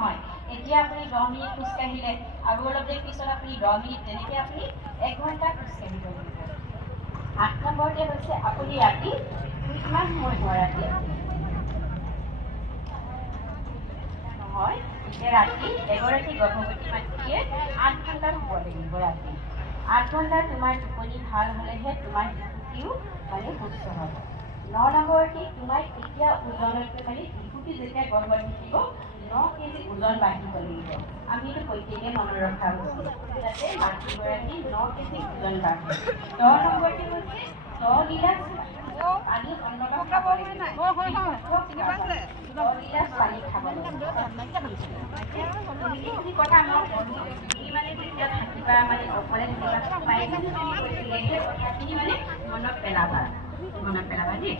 নহয় এতিয়া আপুনি 10 মিনিট খোজ কাঢ়িলে আৰু অলপ দেৰি পিছত আপুনি 10 মিনিট তেনেকৈ আপুনি 1 ঘণ্টা খোজ কাঢ়িব লাগিব 8 নম্বৰতে হৈছে আপুনি ৰাতি কিমান সময় হয় ৰাতি নহয় এতিয়া ৰাতি এগৰাকী গৰ্ভৱতী মাতৃয়ে 8 ঘণ্টা শুব লাগিব ৰাতি 8 ঘণ্টা তোমাৰ টোপনি ভাল হ'লেহে তোমাৰ শিশুটিও মানে সুস্থ হ'ব 9 নম্বৰতে তোমাৰ এতিয়া ওজনতকৈ মানে শিশুটি যেতিয়া গৰ্ভত থাকিব 9 কেজি ওজন বাঢ়িব লাগিব আমি এইটো প্ৰত্যেকে মনত ৰখা উচিত যাতে মাতৃগৰাকী 9 কেজি ওজন বাঢ়ে 10 নম্বৰতে হৈছে 10 গিলাচ পানী অন্নভাগ খাব লাগিব 10 গিলাচ পানী খাব লাগিব এইখিনি কথা মই ক'লোঁ তুমি মানে যেতিয়া থাকিবা মানে অকলে থাকিবা পাই কৈছিলে সেই কথাখিনি মানে মনত পেলাবা দেই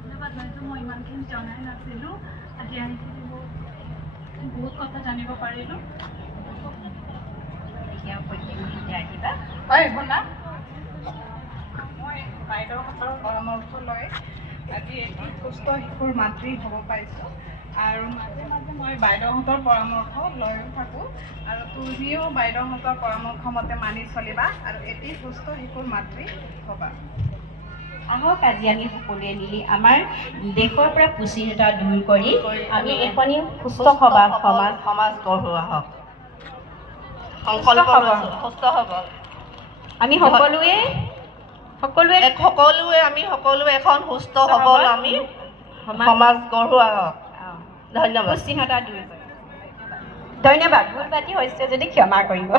ধন্যবাদ বাইদেউ মই ইমানখিনি জনাই নাছিলোঁ আজি আহি বহুত কথা জানিব পাৰিলোঁ এতিয়া প্ৰত্যেকতে আহিবা হয় শুনা মই বাইদেউসকলৰ পৰামৰ্শ লৈ আজি এটি সুস্থ শিশুৰ মাতৃ হ'ব পাৰিছোঁ আৰু মাজে মাজে মই বাইদেউহঁতৰ পৰামৰ্শ লৈও থাকোঁ আৰু তুমিও বাইদেউহঁতৰ পৰামৰ্শ মতে মানি চলিবা আৰু এটি সুস্থ শিশুৰ মাতৃ হ'বা আহক আজি আমি সকলোৱে মিলি আমাৰ দেশৰ পৰা কুচিৰতা দূৰ কৰি আমি এখনি সুস্থ সমাজ গঢ়োৱা হওক সুস্থ হ'ব আমি সকলোৱে আমি সকলোৱে এখন সুস্থ সবল আমি সমাজ গঢ়োৱা হওক ধন্যবাদ কুচিৰতা দূৰ কৰি ধন্যবাদ ভুল বাতি হৈছে যদি ক্ষমা কৰিব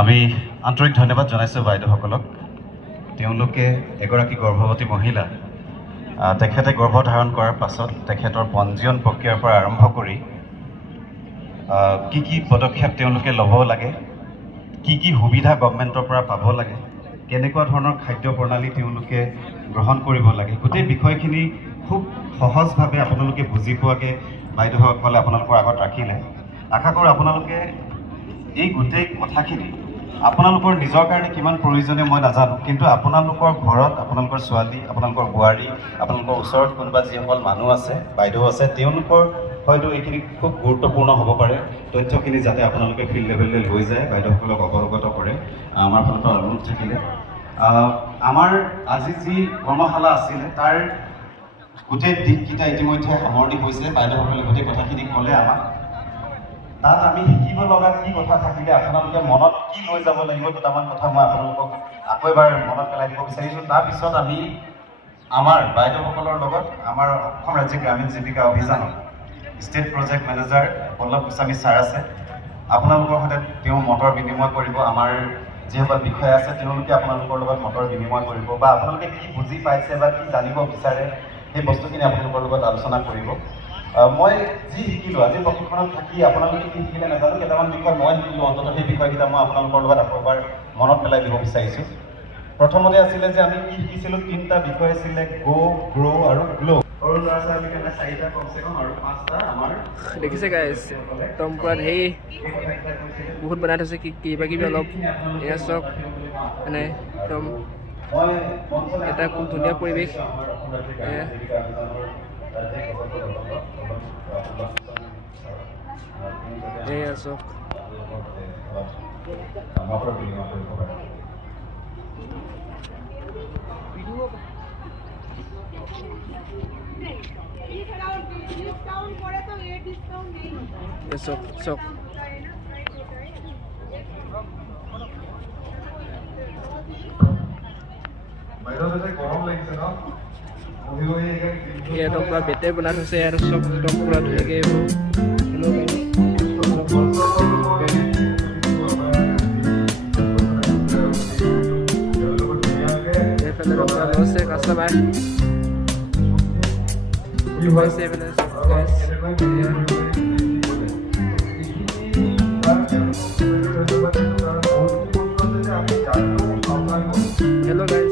আমি আন্তৰিক ধন্যবাদ জনাইছোঁ বাইদেউসকলক তেওঁলোকে এগৰাকী গৰ্ভৱতী মহিলা তেখেতে গৰ্ভধাৰণ কৰাৰ পাছত তেখেতৰ পঞ্জীয়ন প্ৰক্ৰিয়াৰ পৰা আৰম্ভ কৰি কি পদক্ষেপ তেওঁলোকে ল'ব লাগে কি সুবিধা গভৰ্ণমেণ্টৰ পৰা পাব লাগে কেনেকুৱা ধৰণৰ খাদ্য প্ৰণালী তেওঁলোকে গ্ৰহণ কৰিব লাগে গোটেই বিষয়খিনি খুব সহজভাৱে আপোনালোকে বুজি পোৱাকৈ বাইদেউসকলে আপোনালোকৰ আগত ৰাখিলে আশা কৰোঁ আপোনালোকে এই গোটেই কথাখিনি আপোনালোকৰ নিজৰ কাৰণে কিমান প্ৰয়োজনীয় মই নাজানো কিন্তু আপোনালোকৰ ঘৰত আপোনালোকৰ ছোৱালী আপোনালোকৰ বোৱাৰী আপোনালোকৰ ওচৰত কোনোবা যিসকল মানুহ আছে বাইদেউ আছে তেওঁলোকৰ হয়তো এইখিনি খুব গুৰুত্বপূৰ্ণ হ'ব পাৰে তথ্যখিনি যাতে আপোনালোকে ফিল্ড লেভেললৈ লৈ যায় বাইদেউসকলক অৱগত কৰে আমাৰ ফালৰ পৰা অনুৰোধ থাকিলে আমাৰ আজি যি কৰ্মশালা আছিলে তাৰ গোটেই দিশকেইটা ইতিমধ্যে সামৰণি হৈছে বাইদেউসকলে গোটেই কথাখিনি ক'লে আমাক তাত আমি শিকিব লগা কি কথা থাকিলে আপোনালোকে মনত কি লৈ যাব লাগিব দুটামান কথা মই আপোনালোকক আকৌ এবাৰ মনত পেলাই দিব বিচাৰিছোঁ তাৰপিছত আমি আমাৰ বাইদেউসকলৰ লগত আমাৰ অসম ৰাজ্যিক গ্ৰামীণ জীৱিকা অভিযানত state project manager Pallav Goswami sir আছে আপোনালোকৰ সৈতে তেওঁ মতৰ বিনিময় কৰিব আমাৰ যিসকল বিষয়া আছে তেওঁলোকে আপোনালোকৰ লগত মতৰ বিনিময় কৰিব বা আপোনালোকে কি বুজি পাইছে বা কি জানিব বিচাৰে সেই বস্তুখিনি আপোনালোকৰ লগত আলোচনা কৰিব মই যি শিকিলোঁ আজি প্ৰশিক্ষণত থাকি আপোনালোকে কি শিকিলে নাজানো কেইটামান বিষয় মই শিকিলোঁ অন্ততঃ সেই বিষয়কেইটা মই আপোনালোকৰ লগত আকৌ এবাৰ মনত পেলাই দিব বিচাৰিছোঁ প্ৰথমতে আছিলে যে আমি কি শিকিছিলোঁ 3টা বিষয় আছিলে গ্ৰ' আৰু গ্ল' সৰু ল'ৰা ছোৱালীৰ কাৰণে 4টা কমচে কম আৰু 5টা আমাৰ দেখিছে গাইজ একদম পুৰা ধেৰ বহুত বনাই থৈছে কিবা কিবি অলপ এয়া চব মানে একদম এটা খুব ধুনীয়া পৰিৱেশ এয়া চব চব একদম পুৰা বেটে বনাই থৈছে আৰু চব একদম পুৰা ধুনীয়াকৈ এইফালে ৰঙা লৈছে কাষ্টমাৰ পাইছে এইফালে হেল্ল' গাইজ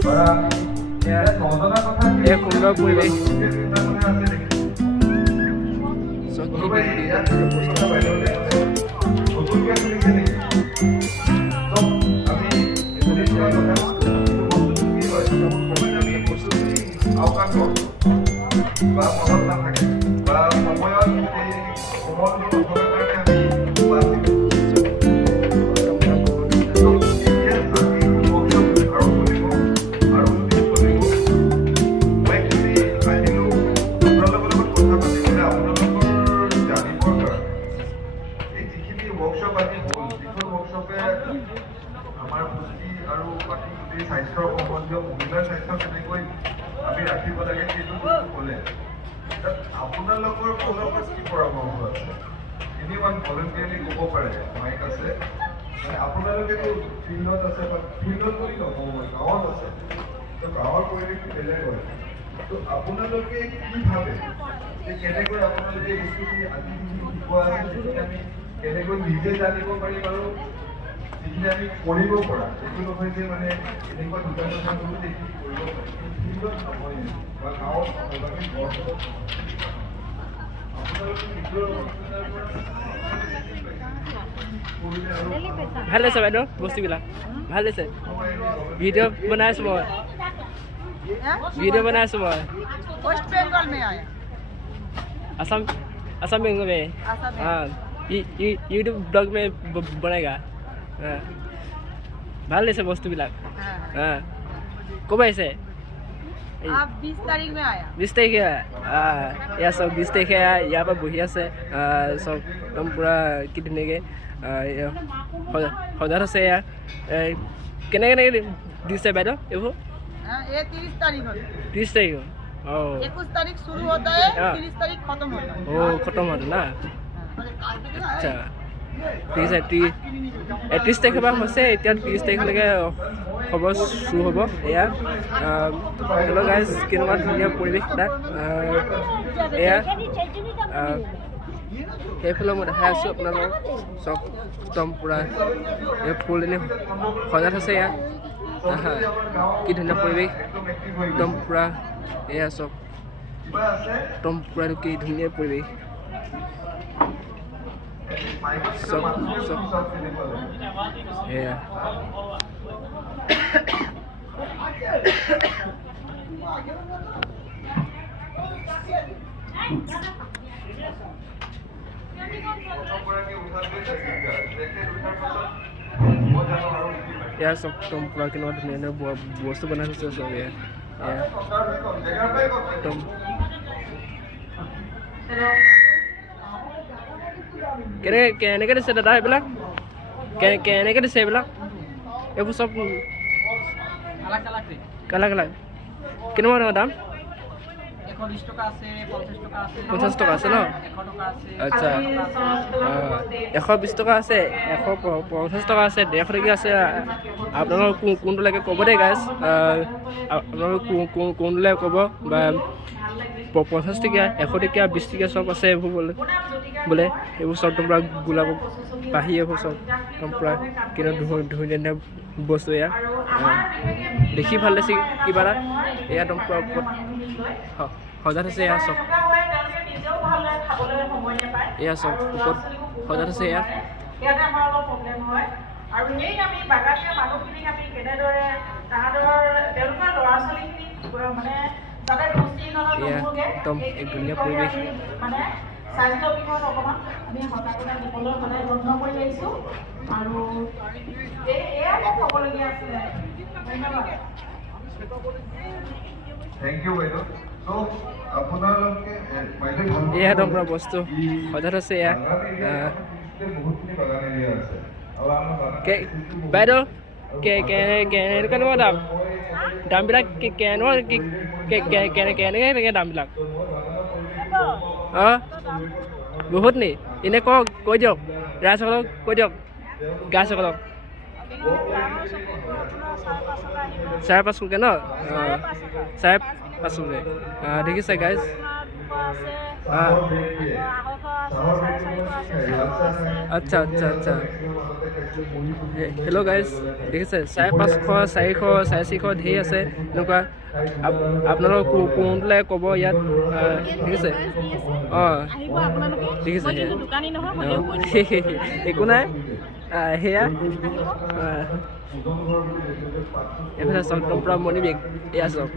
এক সুন্দৰ পৰিৱেশ কম বা মনত নাথাকে বা সময়ত এই সময়টো নহ'বৰ কাৰণে আমি বাছি আমাৰ পুষ্টি আৰু বাকী গোটেই স্বাস্থ্যৰ সম্বন্ধীয় মহিলাৰ স্বাস্থ্য কেনেকৈ আমি ৰাখিব লাগে সেইটো বস্তু ক'লে আপোনালোকৰ ফালৰ পৰা কি পৰামৰ্শ আছে এনিৱান ভলেণ্টিয়াৰলি ক'ব পাৰে মাইক আছে মানে আপোনালোকেতো ফিল্ডত আছে বা ফিল্ডত বুলি নক'ব গাঁৱত আছে তো গাঁৱৰ পৰিৱেশটো বেলেগ হয় তো আপোনালোকে কি ভাবে যে কেনেকৈ আপোনালোকে এই বস্তুখিনি আজি শিকোৱা আছে যিখিনি আমি কেনেকৈ নিজে জানিব পাৰিম আৰু যিখিনি আমি কৰিব পৰা এইটো নহয় যে মানে এনেকুৱা দুটা কথা কৰোঁ যে এইখিনি কৰিব পাৰি ফিল্ডত নহয় বা গাঁৱত নহয় বা ঘৰত আপোনালোকে নিজৰ অভিজ্ঞতাৰ পৰা ভাল লাগিছে বাইদেউ বস্তুবিলাক ভাল লাগিছে ভিডিঅ' বনাই আছোঁ মই वीडियो बनाया सुबह वेस्ट बंगाल में आया असम बेंगल में हाँ यूट्यूब ब्लॉग में बनेगा हाँ ভাল লাগিছে বস্তুবিলাক हाँ कब ऐसे आप 20 तारीख में आया 20 तारीखे यहाँ सब 20 तारीखे यहाँ पर বহি আছে सब একদম পূৰা কি ধুনীয়াকৈ সজাত আছে ইয়াৰ কেনেকৈ কেনেকৈ দিছে বাইদেউ এইবোৰ ये 30 तारीख होता है 30 तारीख ओ 21 तारीख शुरू होता है 30 तारीख खत्म होता है ओ खत्म होता ना अच्छा ঠিক আছে 31 তাৰিখৰ পৰা হৈছে এতিয়া 30 তাৰিখলৈকে হ'ব শুৰু হ'ব এয়া হেল্ল' গাইজ কেনেকুৱা ধুনীয়া পৰিৱেশ এটা এয়া সেইফালে মই দেখাই আছোঁ আপোনালোকক চব একদম পূৰা এই ফুল এনে সজাত আছে ইয়াত কি ধুনীয়া পৰিৱেশ একদম পূৰা এয়া চব একদম পূৰা কি ধুনীয়া পৰিৱেশ চব চব এয়া এয়া চব একদম পূৰা কেনেকুৱা ধুনীয়া ধুনীয়া বস্তু বনাই থৈছে চব এয়া একদম কেনেকৈ দিছে দাদা এইবিলাক কেনেকৈ দিছে এইবিলাক এইবোৰ চব কালাৰ কালাৰ কেনেকুৱা দাম 50 টকা আছে ন আচ্ছা 120 টকা আছে 150 টকা আছে 150 টকীয়া আছে আপোনালোকক কোনটো লাগে ক'ব দেই গাইজ আপোনালোক কোনটো লাগে ক'ব বা 50 টকীয়া 100 টকীয়া 20 টকীয়া চব আছে এইবোৰ বোলে এইবোৰ চব একদম পূৰা গোলাপ পাহি এইবোৰ চব একদম পূৰা কিন্তু ধুনীয়া ধুনীয়া বস্তু এয়া দেখি ভাল লাগিছে কিবা এটা এয়া একদম পূৰা সজাত আছে এয়া চব এয়া চব ওপৰত সজাত আছে এয়া ইয়াতে আমাৰ অলপ প্ৰব্লেম হয় আৰু সেই আমি বাগানীয়া মানুহখিনিক আমি কেনেদৰে তাহাঁতৰ তেওঁলোকৰ ল'ৰা ছোৱালীখিনিক মানে যাতে পুষ্টি নহ'বগে একদম এক ধুনীয়া পৰিৱেশ মানে স্বাস্থ্যৰ বিষয়ত অকণমান আমি সজাগতা দিবলৈ সদায় যত্ন কৰি আহিছোঁ আৰু এয়াই ক'বলগীয়া আছিলে ধন্যবাদ থেংক ইউ বাইদেউ তো আপোনালোকে বাইদেউ এয়া একদম পূৰা বস্তু সজাত আছে এয়া বহুতখিনি বাগান এৰিয়া আছে আৰু আমাৰ বাইদেউ কেনেকুৱা দাম দামবিলাক কেনেকৈ দামবিলাক অঁ বহুত নি এনেই কৈ দিয়ক ৰাইজসকলক কৈ দিয়ক গাইসকলক 550 ন 550 দেখিছে গাইজ আচ্ছা আচ্ছা আচ্ছা হেল্ল' গাইজ দেখিছে 550 400 450 ধেৰ আছে এনেকুৱা আপোনালোক কোনটো লাগে ক'ব ইয়াত দেখিছে অঁ দেখিছে একো নাই সেয়া এইফালে চব একদম পূৰা মণিবেগ এয়া চব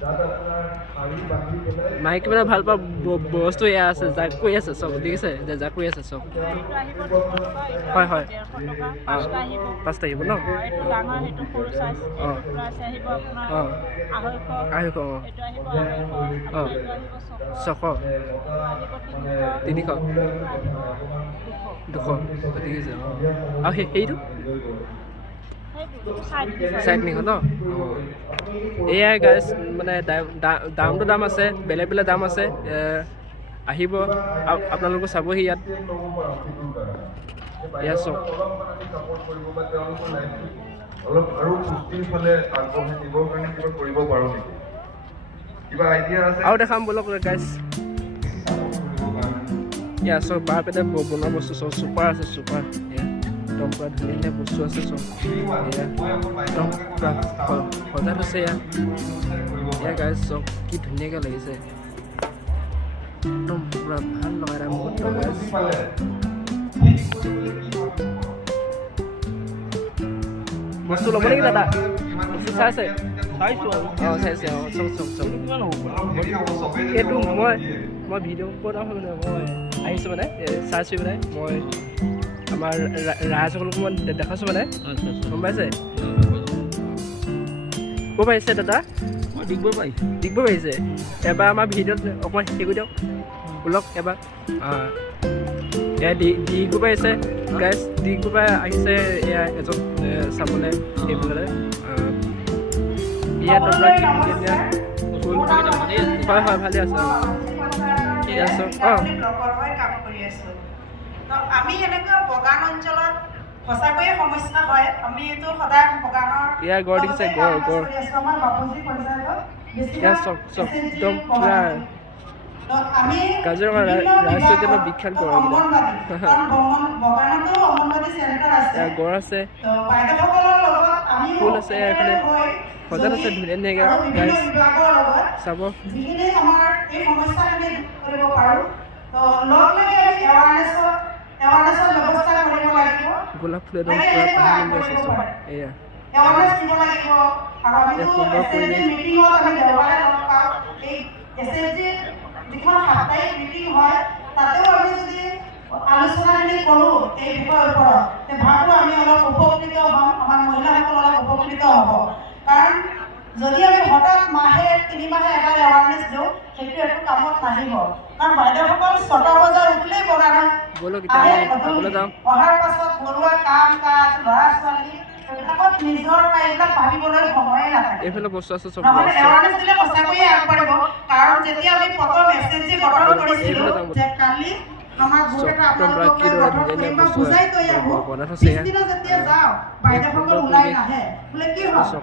তাত আপোনাৰ শাৰী বান্ধি পেলাই মাইকী মানে ভাল পোৱা বস্তু এয়া আছে যাক কৈ আছে চব দেখিছে যে যাক কৈ আছে চব হয় হয় পাঁচটা আহিব ন অঁ অঁ 250 অঁ অঁ 600 300 200 দেখিছে অঁ আৰু সেইটো চাইড নিশ ন এয়াই গাইজ মানে দামটো দাম আছে বেলেগ বেলেগ দাম আছে আহিব আপোনালোকে চাবহি ইয়াত ইয়াত চব অলপ আৰু পুষ্টিৰ ফালে আগবঢ়াই নিবৰ কাৰণে কিবা কৰিব পাৰোঁ নেকি কিবা আইডিয়া আছে আৰু দেখাম বলক গাইজ ইয়া চব বাঁহ পেটে বনোৱা বস্তু চব চুপাৰ আছে চুপাৰ একদম পুৰা ধুনীয়া ধুনীয়া বস্তু আছে চব একদম পুৰা সজাত আছে ইয়াৰ গাইজ চব কি ধুনীয়াকৈ লাগিছে একদম পুৰা ভাল লগা এটা মুহূৰ্ত গাইজ বস্তু ল'ব নেকি দাদা বস্তু চাইছে অঁ চাইছে অঁ চব চব চব এইটো মই ভিডিঅ' বনাওঁ মানে মই আহিছোঁ মানে চাইছোঁ মানে মই আমাৰ ৰাইজসকলক মই দেখাইছোঁ মানে গম পাইছে ক'ৰ পাৰিছে দাদা ডিগবৈ পাৰিছে এবাৰ আমাৰ ভিডিঅ'ত অকণমান হেৰি কৰি দিয়ক ওলক এবাৰ এয়া ডিগবৈ পাৰিছে গাইজ ডিগবৈ পৰা আহিছে এয়া এজন চাবলৈ এইফালে ইয়াত আপোনাৰ কি ধুনীয়া ফুল হয় হয় ভালে আছে ঠিক আছে অঁ আমি এনেকুৱা বগান অঞ্চলত সঁচাকৈয়ে সমস্যা হয় আমি এইটো সদায় বগানৰ ইয়াৰ গড় দেখিছে গড় আমাৰ বাপুজী পঞ্চায়তত ইয়াৰ চব চব একদম পুৰা কাজিৰঙা ৰাষ্ট্ৰীয় উদ্যানৰ বিখ্যাত গড় ইয়াৰ গড় আছে ফুল আছে এইফালে সজাত আছে ধুনীয়া ধুনীয়াকৈ গাইজ চাব গোলাপ ফুল একদম পুৰা পানী মেলি আছে চব এয়া সুন্দৰ পৰিৱেশ আলোচনাখিনি কৰোঁ এই বিষয়ৰ ওপৰত ভাবোঁ আমি অলপ উপকৃত হ'ম আমাৰ মহিলাসকল অলপ উপকৃত হ'ব কাৰণ যদি আমি হঠাৎ মাহে 3 মাহে এবাৰ এৱাৰনেছ দিওঁ সেইটো একো কামত নাহিব কাৰণ বাইদেউসকল 6টা বজাত উঠিলেই বগানত অহাৰ পাছত ঘৰুৱা কাম কাজ ল'ৰা ছোৱালী এইবিলাকত নিজৰ এইবিলাক ভাবিবলৈ সময়ে নাথাকে এইফালে বস্তু আছে চব এৱাৰনেছ দিলে সঁচাকৈয়ে আগবাঢ়িব কাৰণ যেতিয়া আমি প্ৰথম এছএনজি গঠন কৰিছিলোঁ যে কালি আমাৰ গোট এটা আপোনালোকে বুজাই তৈ আহোঁ পিছদিনা যেতিয়া যাওঁ বাইদেউসকল ওলাই নাহে বোলে কি হয়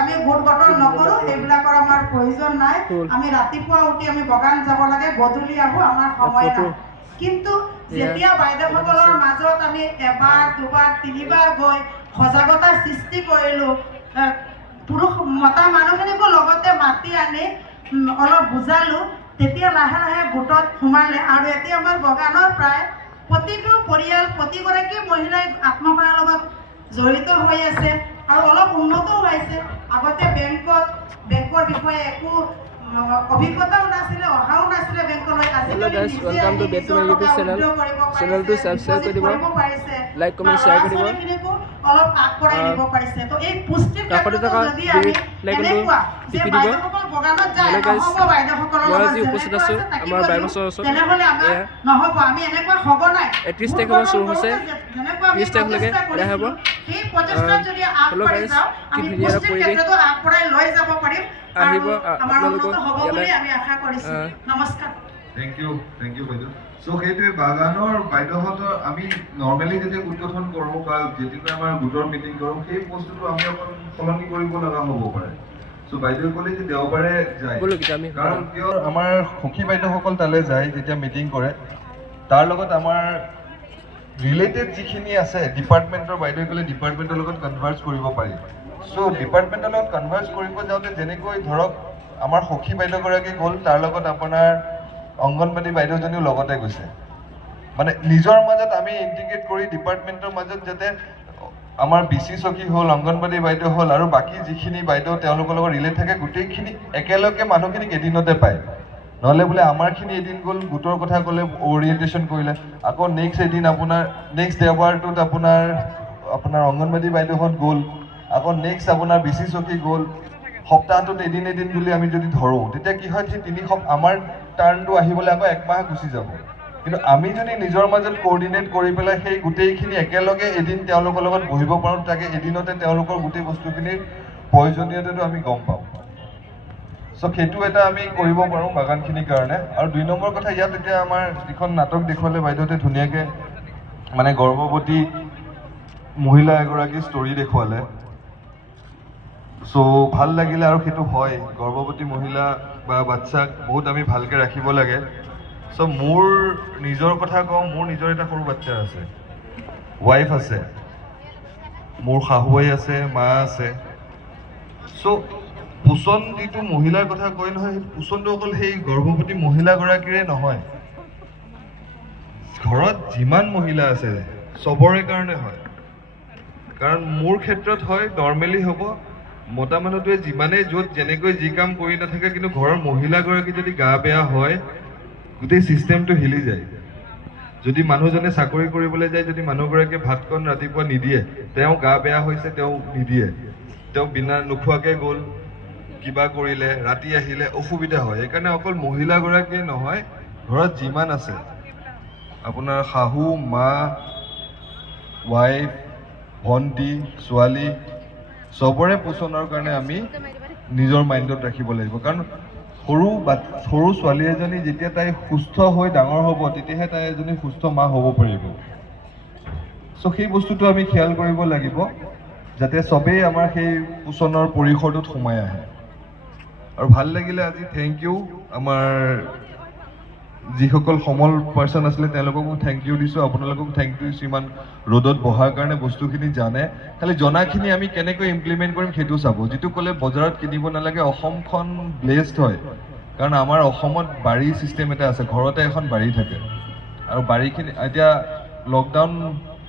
আমি ভোট গঠন নকৰোঁ সেইবিলাকৰ আমাৰ প্ৰয়োজন নাই আমি ৰাতিপুৱা উঠি আমি বগান যাব লাগে গধূলি আহোঁ আমাৰ সময় নাই কিন্তু যেতিয়া বাইদেউসকলৰ মাজত আমি এবাৰ দুবাৰ তিনিবাৰ গৈ সজাগতাৰ সৃষ্টি কৰিলোঁ পুৰুষ মতা মানুহখিনিকো লগতে মাতি আনি অলপ বুজালোঁ তেতিয়া লাহে লাহে গোটত সোমালে আৰু এতিয়া আমাৰ বগানৰ প্ৰায় প্ৰতিটো পৰিয়াল প্ৰতিগৰাকী মহিলাই আত্মসহায়কৰ লগত জড়িত হৈ আছে আৰু অলপ উন্নতও হৈছে আগতে বেংকৰ বিষয়ে একো অভিজ্ঞতাও নাছিলে অহাও নাছিলে বেংকলৈ চেনেলটো ছাবস্ক্ৰাইব কৰি দিব লাইক কমেণ্ট শ্বেয়াৰ কৰি দিব অলপ আগবঢ়াই দিব পাৰিছে তো এই পুষ্টিৰ ক্ষেত্ৰত যদি আমি এনেকুৱা যে বাইদেউসকল বগানত যায় নহ'ব বাইদেউসকলৰ লগত উপস্থিত আছোঁ আমাৰ 22 বছৰ ওচৰত তেনেহ'লে আমাৰ নহ'ব আমি এনেকুৱা হ'ব নাই 31 তাৰিখৰ পৰা চুৰ হৈছে 30 তাৰিখলৈকে এয়া হ'ব সেই প্ৰচেষ্টাত যদি আগবাঢ়ি যাওঁ আমি পুষ্টিৰ ক্ষেত্ৰতো আগবঢ়াই লৈ যাব পাৰিম আহিব আমাৰ উন্নত হ'ব বুলি আপোনালোকক আমি আশা কৰিছোঁ নমস্কাৰ থেংক ইউ বাইদেউ চ' সেইটোৱে বাগানৰ বাইদেউহঁতৰ আমি নৰ্মেলি যেতিয়া গোট গঠন কৰোঁ বা যেতিয়াকৈ আমাৰ গোটৰ মিটিং কৰোঁ সেই বস্তুটো আমি অকণ সলনি কৰিব লগা হ'ব পাৰে চ' বাইদেউসকলে যে দেওবাৰে যায় কাৰণ কিয় আমাৰ সখী বাইদেউসকল তালৈ যায় যেতিয়া মিটিং কৰে তাৰ লগত আমাৰ ৰিলেটেড যিখিনি আছে ডিপাৰ্টমেণ্টৰ বাইদেউসকলে ডিপাৰ্টমেণ্টৰ লগত কনভাৰ্চ কৰিব পাৰি চ' ডিপাৰ্টমেণ্টৰ লগত কনভাৰ্চ কৰিব যাওঁতে যেনেকৈ ধৰক আমাৰ সখী বাইদেউগৰাকী গ'ল তাৰ লগত আপোনাৰ অংগনবাদী বাইদেউজনীও লগতে গৈছে মানে নিজৰ মাজত আমি ইণ্টিগ্ৰেট কৰি ডিপাৰ্টমেণ্টৰ মাজত যাতে আমাৰ BC চকী হ'ল, অংগনবাড়ী বাইদেউ হ'ল আৰু বাকী যিখিনি বাইদেউ তেওঁলোকৰ লগত ৰিলেট থাকে গোটেইখিনি একেলগে মানুহখিনিক এদিনতে পায়। নহ'লে বোলে আমাৰখিনি এদিন গ'ল, গোটৰ কথা ক'লে অৰিয়েণ্টেশ্যন কৰিলে, আকৌ নেক্সট এদিন আপোনাৰ নেক্সট দেওবাৰটোত আপোনাৰ অংগনবাড়ী বাইদেউহঁত গ'ল, আকৌ নেক্সট আপোনাৰ BC চকী গ'ল, সপ্তাহটোত এদিন বুলি আমি যদি ধৰোঁ, তেতিয়া কি হয় সেই আমাৰ টাৰ্ণটো আহিবলৈ আকৌ 1 মাহ গুচি যাব। কিন্তু আমি যদি নিজৰ মাজত কোঅৰ্ডিনেট কৰি পেলাই সেই গোটেইখিনি একেলগে এদিন তেওঁলোকৰ লগত বহিব পাৰোঁ, তাকে এদিনতে তেওঁলোকৰ গোটেই বস্তুখিনিৰ প্ৰয়োজনীয়তাটো আমি গম পাওঁ। চ' সেইটো এটা আমি কৰিব পাৰোঁ বাগানখিনিৰ কাৰণে। আৰু 2 নম্বৰ কথা, ইয়াত এতিয়া আমাৰ যিখন নাটক দেখুৱালে বাইদেউতে ধুনীয়াকৈ মানে গৰ্ভৱতী মহিলা এগৰাকী ষ্টৰী দেখুৱালে। চ' ভাল লাগিলে আৰু সেইটো হয়, গৰ্ভৱতী মহিলা বা বাচ্চাক বহুত আমি ভালকৈ ৰাখিব লাগে। চ' মোৰ নিজৰ কথা কওঁ, মোৰ নিজৰ এটা সৰু বাচ্চা আছে, ৱাইফ আছে, মোৰ শাহুৱাই আছে, মা আছে। চ' পোষণ যিটো মহিলাৰ কথা কয় নহয়, সেই পোষণটো অকল সেই গৰ্ভৱতী মহিলাগৰাকীৰে নহয়, ঘৰত যিমান মহিলা আছে চবৰে কাৰণে হয়। কাৰণ মোৰ ক্ষেত্ৰত হয়, নৰ্মেলি হ'ব, মতা মানুহটোৱে যিমানেই য'ত যেনেকৈ যি কাম কৰি নাথাকে, কিন্তু ঘৰৰ মহিলাগৰাকী যদি গা বেয়া হয় গোটেই ছিষ্টেমটো হিলি যায়। যদি মানুহজনে চাকৰি কৰিবলৈ যায়, যদি মানুহগৰাকীয়ে ভাতকণ ৰাতিপুৱা নিদিয়ে, তেওঁ গা বেয়া হৈছে, তেওঁ নিদিয়ে, তেওঁ বিনা নোখোৱাকৈ গ'ল, কিবা কৰিলে, ৰাতি আহিলে অসুবিধা হয়। সেইকাৰণে অকল মহিলাগৰাকীয়ে নহয়, ঘৰত যিমান আছে আপোনাৰ শাহু, মা, ৱাইফ, ভণ্টি, ছোৱালী, চবৰে পোষণৰ কাৰণে আমি নিজৰ মাইণ্ডত ৰাখিব লাগিব। কাৰণ সৰু ছোৱালী এজনী যেতিয়া তাই সুস্থ হৈ ডাঙৰ হ'ব, তেতিয়াহে তাই এজনী সুস্থ মা হ'ব পাৰিব। চ' সেই বস্তুটো আমি খেয়াল কৰিব লাগিব, যাতে চবেই আমাৰ সেই পোষণৰ পৰিসৰটোত সোমাই আহে। আৰু ভাল লাগিলে আজি, থেংক ইউ আমাৰ যিসকল সমল পাৰ্চন আছিলে তেওঁলোককো থেংক ইউ দিছোঁ, আপোনালোককো থেংক ইউ দিছোঁ ইমান ৰ'দত বহাৰ কাৰণে, বস্তুখিনি জানে। খালি জনাখিনি আমি কেনেকৈ ইমপ্লিমেণ্ট কৰিম সেইটো চাব। যিটো ক'লে বজাৰত কিনিব নালাগে, অসমখন ব্লেছড হয়, কাৰণ আমাৰ অসমত বাৰী ছিষ্টেম এটা আছে, ঘৰতে এখন বাৰী থাকে। আৰু বাৰীখিনি এতিয়া লকডাউন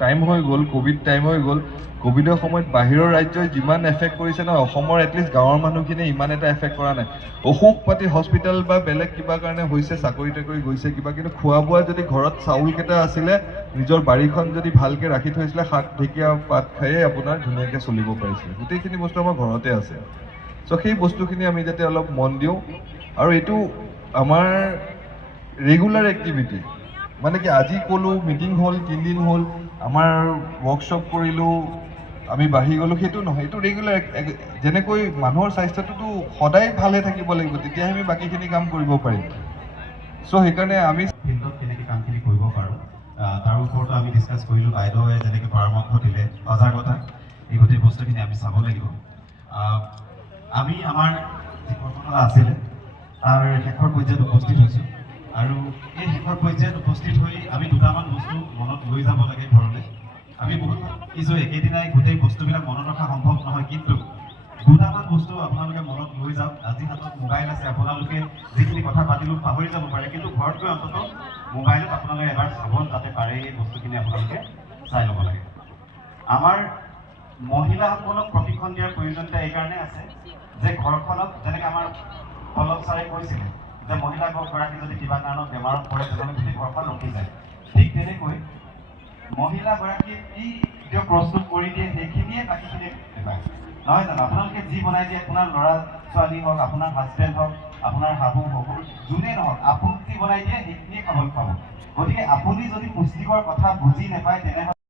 টাইম হৈ গ'ল, ক'ভিড টাইম হৈ গ'ল, ক'ভিডৰ সময়ত বাহিৰৰ ৰাজ্যই যিমান এফেক্ট কৰিছে নহয়, অসমৰ এটলিষ্ট গাঁৱৰ মানুহখিনিয়ে ইমান এটা এফেক্ট কৰা নাই। অসুখ পাতি হস্পিটেল বা বেলেগ কিবা কাৰণে হৈছে, চাকৰি তাকৰি গৈছে কিবা, কিন্তু খোৱা বোৱা যদি ঘৰত চাউলকেইটা আছিলে, নিজৰ বাৰীখন যদি ভালকৈ ৰাখি থৈছিলে, শাক ঢেকীয়া পাত খায়ে আপোনাৰ ধুনীয়াকৈ চলিব পাৰিছিলে। গোটেইখিনি বস্তু আমাৰ ঘৰতে আছে। চ' সেই বস্তুখিনি আমি যাতে অলপ মন দিওঁ। আৰু এইটো আমাৰ ৰেগুলাৰ এক্টিভিটি, মানে কি আজি ক'লোঁ, মিটিং হ'ল, 3 দিন হ'ল, আমাৰ ৱৰ্কশ্বপ কৰিলোঁ, আমি বাঢ়ি গ'লোঁ, সেইটো নহয়। এইটো ৰেগুলাৰ, যেনেকৈ মানুহৰ স্বাস্থ্যটোতো সদায় ভালে থাকিব লাগিব, তেতিয়াহে আমি বাকীখিনি কাম কৰিব পাৰিম। চ' সেইকাৰণে আমি ফিল্ডত কেনেকৈ কামখিনি কৰিব পাৰোঁ তাৰ ওপৰতো আমি ডিছকাছ কৰিলোঁ। বাইদেৱে যেনেকৈ পৰামৰ্শ দিলে, সজাগতা, এই গোটেই বস্তুখিনি আমি চাব লাগিব। আমি আমাৰ যি কৰ্মশালা আছিলে তাৰ শেষৰ পৰ্যায়ত উপস্থিত হৈছোঁ, আৰু এই শেষৰ পৰ্যায়ত উপস্থিত হৈ আমি 2টামান বস্তু মনত লৈ যাব লাগে ঘৰলৈ। আমি বহুত কিছু একেদিনাই গোটেই বস্তুবিলাক মনত ৰখা সম্ভৱ নহয়, কিন্তু 2টামান বস্তু আপোনালোকে মনত লৈ যাওক। আজি হাতত মোবাইল আছে, আপোনালোকে যিখিনি কথা পাতিলোঁ পাহৰি যাব পাৰে, কিন্তু ঘৰত গৈ অন্তত মোবাইলত আপোনালোকে এবাৰ চাব, যাতে পাৰে এই বস্তুখিনি আপোনালোকে চাই ল'ব লাগে। আমাৰ মহিলাসকলক প্ৰশিক্ষণ দিয়াৰ প্ৰয়োজনীয়তা এইকাৰণে আছে যে ঘৰখনত, যেনেকৈ আমাৰ পল্লৱ ছাৰে কৈছিলে যে মহিলাগৰাকী যদি কিবা কাৰণত বেমাৰত পৰে, তেনেহ'লে গোটেই ঘৰখন ৰখি যায়। ঠিক তেনেকৈ মহিলাগৰাকীয়ে কি তেওঁ প্ৰস্তুত কৰি দিয়ে, সেইখিনিয়ে বাকীখিনি পায়, নহয় জানো? আপোনালোকে যি বনাই দিয়ে, আপোনাৰ ল'ৰা ছোৱালী হওক, আপোনাৰ হাজবেণ্ড হওক, আপোনাৰ শাহু শহুৰ, যোনেই নহওক, আপুনি যি বনাই দিয়ে সেইখিনিয়ে খাবলৈ পাব। গতিকে আপুনি যদি পুষ্টিকৰ কথা বুজি নাপায়, তেনেহ'লে